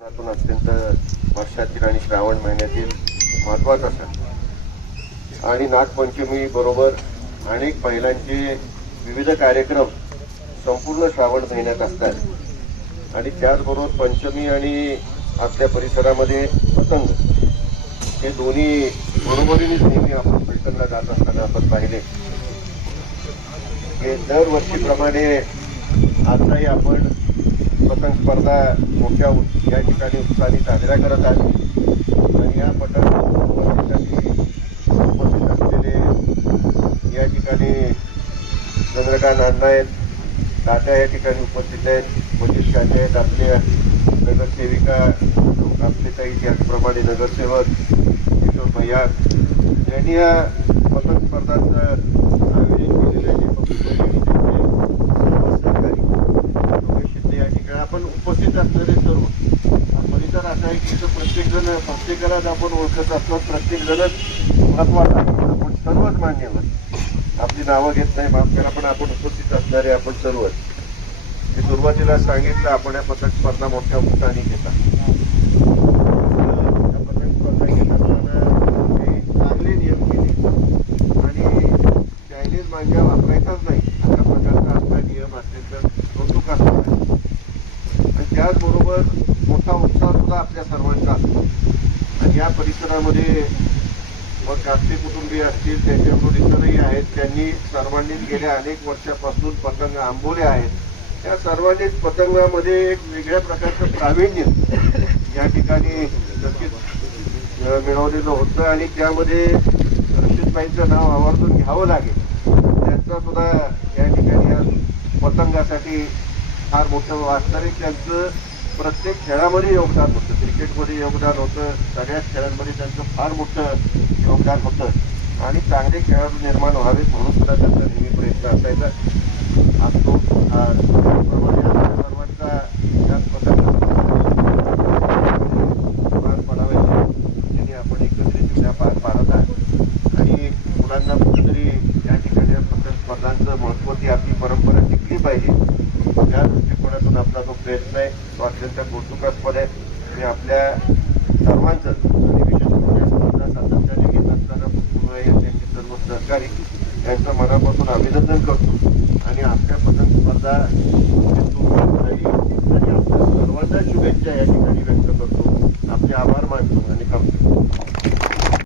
अत्यंत वर्षातील आणि श्रावण महिन्यातील महत्त्वाचा सण. आणि नागपंचमी बरोबर अनेक महिलांचे विविध कार्यक्रम संपूर्ण श्रावण महिन्यात असतात. आणि त्याचबरोबर पंचमी आणि आपल्या परिसरामध्ये पतंग हे दोन्ही बरोबरीने नेहमी आपण पैठणला जात असताना आपण पाहिले. हे दरवर्षीप्रमाणे आताही आपण पतंग स्पर्धा मोठ्या या ठिकाणी उत्साहाने साजऱ्या करत आहे आणि या पतंग उपस्थित असलेले या ठिकाणी चंद्रकांत अण्णा आहेत. तात्या या ठिकाणी उपस्थित आहेत. मनीष काटे आहेत आपले. नगरसेविका आपले काही त्याचप्रमाणे नगरसेवक किशोर भैया. यांनी या पतंग स्पर्धाचं आयोजन केलेलं आहे पतंग सहकारी योगेश शिंदे या ठिकाणी आपण उपस्थित असणारे सर्व हा परिसर असा आहे की इथं प्रत्येक जण प्रत्येकालाच आपण ओळखत असतो प्रत्येक जणच महत्त्वाचा आपण सर्वच मान्यवर. आपली नावं घेत नाही माफ करा पण आपण उपस्थित असणारे आपण सर्वच. मी सुरुवातीला सांगितलं आपण या पथक स्पर्धा मोठ्या उत्साहाने घेतात या स्पर्धा घेत असताना चांगले नियम केले. आणि चायनीज मांजा वापरायचाच नाही. अशा प्रकारचा आपला नियम अत्यंत कौतुक असणार आणि त्याचबरोबर मोठा उत्साह सुद्धा आपल्या सर्वांचा असतो. आणि या परिसरामध्ये मग गास्ते कुटुंबीय असतील त्यांचे इतरही आहेत त्यांनी सर्वांनीच गेल्या अनेक वर्षापासून पतंग आंबवले आहेत. त्या सर्वांनीच पतंगामध्ये एक वेगळ्या प्रकारचं प्रावीण्य या ठिकाणी नक्कीच मिळवलेलं होतं. आणि त्यामध्ये रक्षितबाईंचं नाव आवर्जून घ्यावं लागेल. त्यांचा सुद्धा या ठिकाणी पतंगासाठी फार मोठं वास्तविक त्यांचं प्रत्येक खेळामध्ये योगदान होतं. क्रिकेटमध्ये योगदान होतं. सगळ्याच खेळांमध्ये त्यांचं फार मोठं योगदान होतं. आणि चांगले खेळाडू निर्माण व्हावे म्हणून सुद्धा त्यांचा नेहमी प्रयत्न असायचा. असतो. त्याचप्रमाणे आपल्या सर्वांचा या पतंगाचा पार पडावे त्यांनी आपण एकत्रित जुन्या पार पाडत आहे आणि मुलांना कुठेतरी या ठिकाणी स्पर्धांचं महत्त्व ती आपली परंपरा टिकली पाहिजे या दृष्टिकोनातून आपला जो प्रयत्न आहे तो अत्यंत कौतुकास्पद आहे. मी आपल्या सर्वांचं आणि विशेष म्हणजे करून स्पर्धा सातत्याने घेत असताना पुष्पराय सर्व सहकारी यांचं मनापासून अभिनंदन करतो. आणि आपल्या पतंग स्पर्धा आपल्या सर्वांना शुभेच्छा या ठिकाणी व्यक्त करतो. आपले आभार मानतो आणि थांबतो